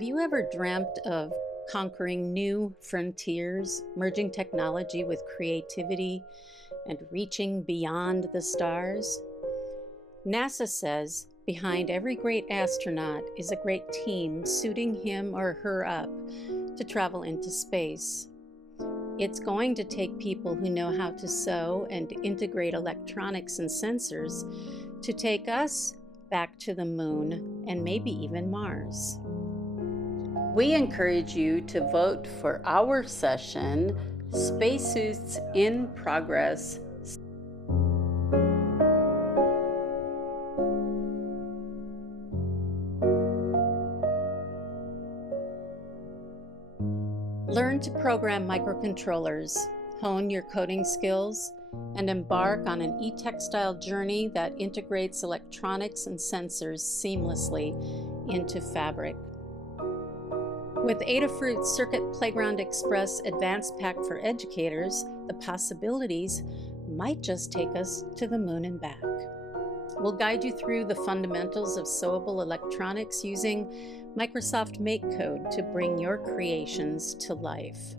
Have you ever dreamt of conquering new frontiers, merging technology with creativity, and reaching beyond the stars? NASA says behind every great astronaut is a great team suiting him or her up to travel into space. It's going to take people who know how to sew and integrate electronics and sensors to take us back to the moon and maybe even Mars. We encourage you to vote for our session, Spacesuits in Progress. Learn to program microcontrollers, hone your coding skills, and embark on an e-textile journey that integrates electronics and sensors seamlessly into fabric. With Adafruit's Circuit Playground Express Advanced Pack for Educators, the possibilities might just take us to the moon and back. We'll guide you through the fundamentals of sewable electronics using Microsoft MakeCode to bring your creations to life.